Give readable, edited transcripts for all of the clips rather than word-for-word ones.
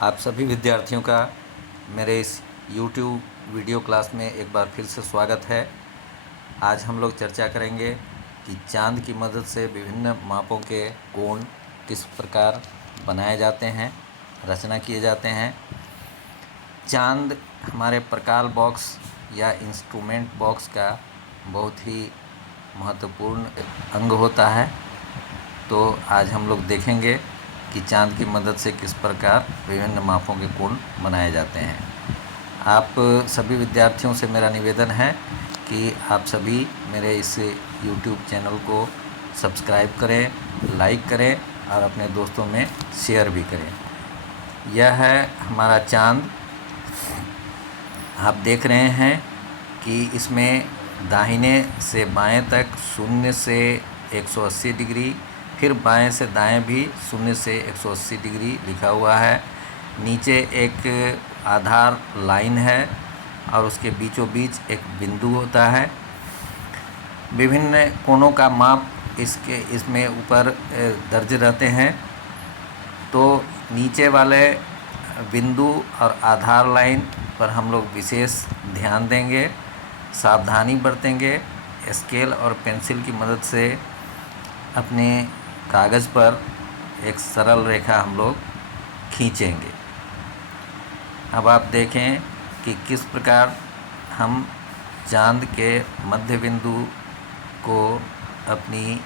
आप सभी विद्यार्थियों का मेरे इस YouTube वीडियो क्लास में एक बार फिर से स्वागत है। आज हम लोग चर्चा करेंगे कि चाँद की मदद से विभिन्न मापों के कोण किस प्रकार बनाए जाते हैं, रचना किए जाते हैं। चाँद हमारे प्रकाल बॉक्स या इंस्ट्रूमेंट बॉक्स का बहुत ही महत्वपूर्ण अंग होता है। तो आज हम लोग देखेंगे कि चाँद की मदद से किस प्रकार विभिन्न मापों के कोण बनाए जाते हैं। आप सभी विद्यार्थियों से मेरा निवेदन है कि आप सभी मेरे इस YouTube चैनल को सब्सक्राइब करें, लाइक करें और अपने दोस्तों में शेयर भी करें। यह है हमारा चाँद। आप देख रहे हैं कि इसमें दाहिने से बाएं तक 0 से 180 डिग्री, फिर बाएं से दाएं भी 0 से 180 डिग्री लिखा हुआ है। नीचे एक आधार लाइन है और उसके बीचों बीच एक बिंदु होता है। विभिन्न कोणों का माप इसमें ऊपर दर्ज रहते हैं। तो नीचे वाले बिंदु और आधार लाइन पर हम लोग विशेष ध्यान देंगे, सावधानी बरतेंगे। स्केल और पेंसिल की मदद से अपने कागज़ पर एक सरल रेखा हम लोग खींचेंगे। अब आप देखें कि किस प्रकार हम चाँद के मध्य बिंदु को अपनी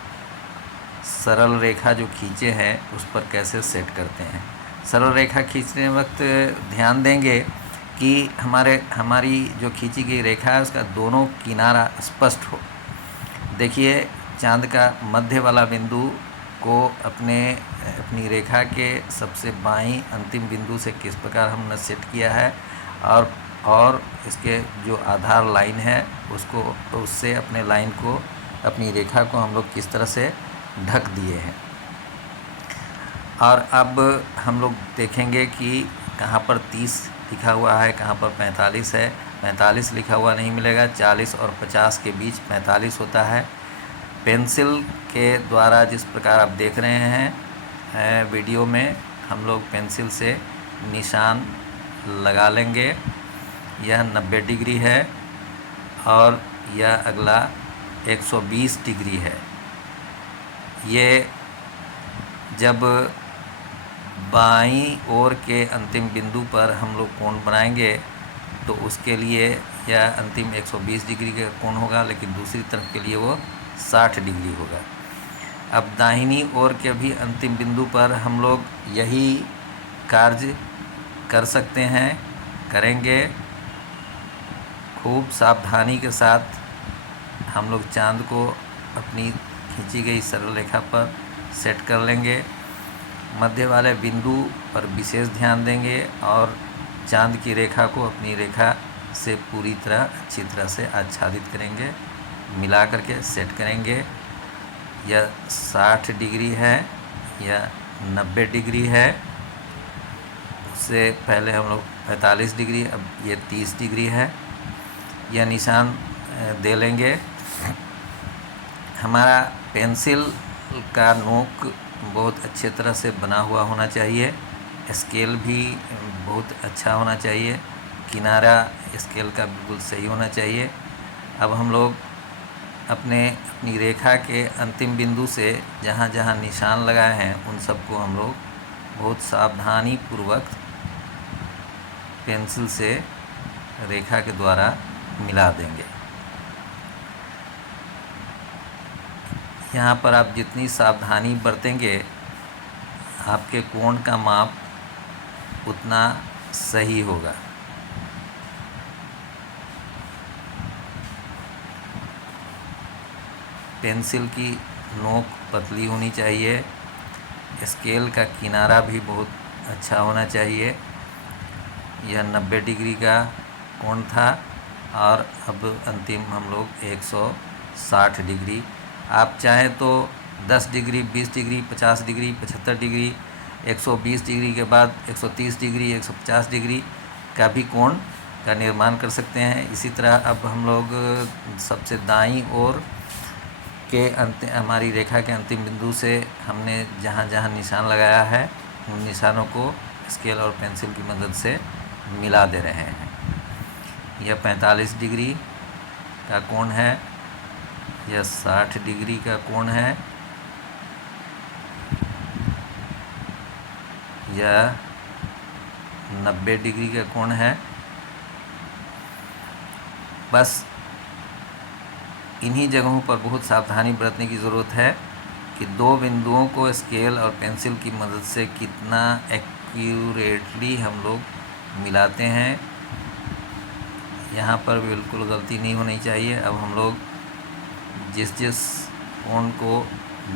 सरल रेखा जो खींचे हैं उस पर कैसे सेट करते हैं। सरल रेखा खींचने वक्त ध्यान देंगे कि हमारी जो खींची गई रेखा है उसका दोनों किनारा स्पष्ट हो। देखिए, चाँद का मध्य वाला बिंदु को अपनी रेखा के सबसे बाईं अंतिम बिंदु से किस प्रकार हमने सेट किया है और इसके जो आधार लाइन है उससे अपने लाइन को, अपनी रेखा को हम लोग किस तरह से ढक दिए हैं। और अब हम लोग देखेंगे कि कहाँ पर 30 लिखा हुआ है, कहाँ पर 45 है। 45 लिखा हुआ नहीं मिलेगा, 40 और 50 के बीच 45 होता है। पेंसिल के द्वारा जिस प्रकार आप देख रहे हैं वीडियो में, हम लोग पेंसिल से निशान लगा लेंगे। यह 90 डिग्री है और यह अगला 120 डिग्री है। ये जब बाईं ओर के अंतिम बिंदु पर हम लोग कोण बनाएंगे तो उसके लिए यह अंतिम 120 डिग्री का कोण होगा, लेकिन दूसरी तरफ के लिए वो 60 डिग्री होगा। अब दाहिनी ओर के भी अंतिम बिंदु पर हम लोग यही कार्य कर सकते हैं, करेंगे। खूब सावधानी के साथ हम लोग चाँद को अपनी खींची गई सरल रेखा पर सेट कर लेंगे। मध्य वाले बिंदु पर विशेष ध्यान देंगे और चाँद की रेखा को अपनी रेखा से पूरी तरह अच्छी तरह से आच्छादित करेंगे, मिला करके सेट करेंगे। यह 60 डिग्री है, यह 90 डिग्री है। उससे पहले हम लोग 45 डिग्री, अब ये 30 डिग्री है। यह निशान दे लेंगे। हमारा पेंसिल का नोक बहुत अच्छे तरह से बना हुआ होना चाहिए। स्केल भी बहुत अच्छा होना चाहिए। किनारा स्केल का बिल्कुल सही होना चाहिए। अब हम लोग अपनी रेखा के अंतिम बिंदु से जहाँ जहाँ निशान लगाए हैं उन सबको हम लोग बहुत सावधानी पूर्वक पेंसिल से रेखा के द्वारा मिला देंगे। यहाँ पर आप जितनी सावधानी बरतेंगे आपके कोण का माप उतना सही होगा। पेंसिल की नोक पतली होनी चाहिए। स्केल का किनारा भी बहुत अच्छा होना चाहिए। यह 90 डिग्री का कोण था और अब अंतिम हम लोग 160 डिग्री। आप चाहें तो 10 degree, 20 degree, 50 degree, 75 degree, 120 degree के बाद 130 डिग्री, 150 डिग्री का भी कोण का निर्माण कर सकते हैं। इसी तरह अब हम लोग सबसे दाईं ओर के हमारी रेखा के अंतिम बिंदु से हमने जहाँ जहाँ निशान लगाया है उन निशानों को स्केल और पेंसिल की मदद से मिला दे रहे हैं। यह 45 डिग्री का कोण है, यह 60 डिग्री का कोण है, यह 90 डिग्री का कोण है। बस इन्हीं जगहों पर बहुत सावधानी बरतने की ज़रूरत है कि दो बिंदुओं को स्केल और पेंसिल की मदद से कितना एक्यूरेटली हम लोग मिलाते हैं। यहाँ पर बिल्कुल गलती नहीं होनी चाहिए। अब हम लोग जिस जिस कोण को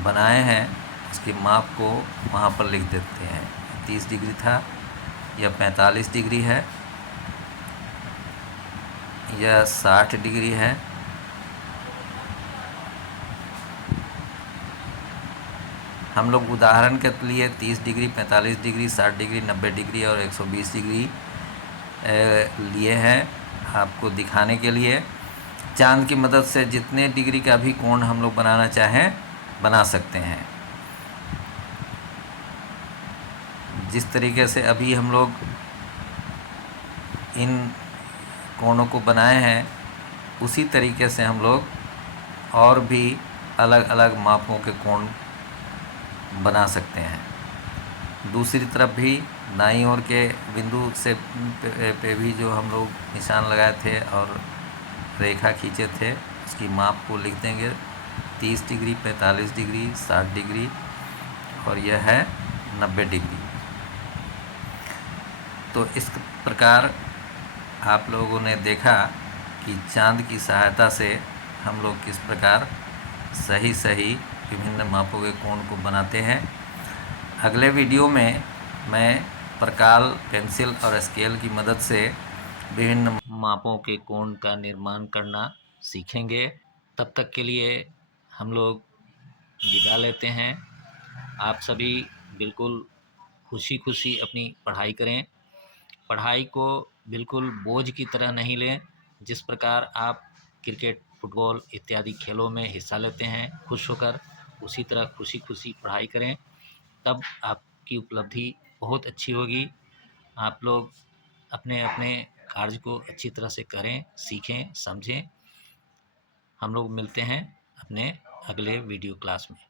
बनाए हैं उसकी माप को वहाँ पर लिख देते हैं। 30 डिग्री था, यह 45 डिग्री है, यह 60 डिग्री है, हम लोग उदाहरण के लिए 30 डिग्री, 45 डिग्री, 60 डिग्री, 90 डिग्री और 120 डिग्री लिए हैं आपको दिखाने के लिए। चांद की मदद से जितने डिग्री का भी कोण हम लोग बनाना चाहें बना सकते हैं। जिस तरीके से अभी हम लोग इन कोणों को बनाए हैं उसी तरीके से हम लोग और भी अलग अलग मापों के कोण बना सकते हैं। दूसरी तरफ भी दाईं ओर के बिंदु से पे भी जो हम लोग निशान लगाए थे और रेखा खींचे थे उसकी माप को लिख देंगे। 30 डिग्री, 45 डिग्री, 60 डिग्री और यह है 90 डिग्री। तो इस प्रकार आप लोगों ने देखा कि चांद की सहायता से हम लोग किस प्रकार सही सही विभिन्न मापों के कोण को बनाते हैं। अगले वीडियो में मैं प्रकाल, पेंसिल और स्केल की मदद से विभिन्न मापों के कोण का निर्माण करना सीखेंगे। तब तक के लिए हम लोग विदा लेते हैं। आप सभी बिल्कुल खुशी खुशी अपनी पढ़ाई करें। पढ़ाई को बिल्कुल बोझ की तरह नहीं लें। जिस प्रकार आप क्रिकेट, फुटबॉल इत्यादि खेलों में हिस्सा लेते हैं खुश होकर, उसी तरह खुशी खुशी पढ़ाई करें, तब आपकी उपलब्धि बहुत अच्छी होगी। आप लोग अपने अपने कार्य को अच्छी तरह से करें, सीखें, समझें। हम लोग मिलते हैं अपने अगले वीडियो क्लास में।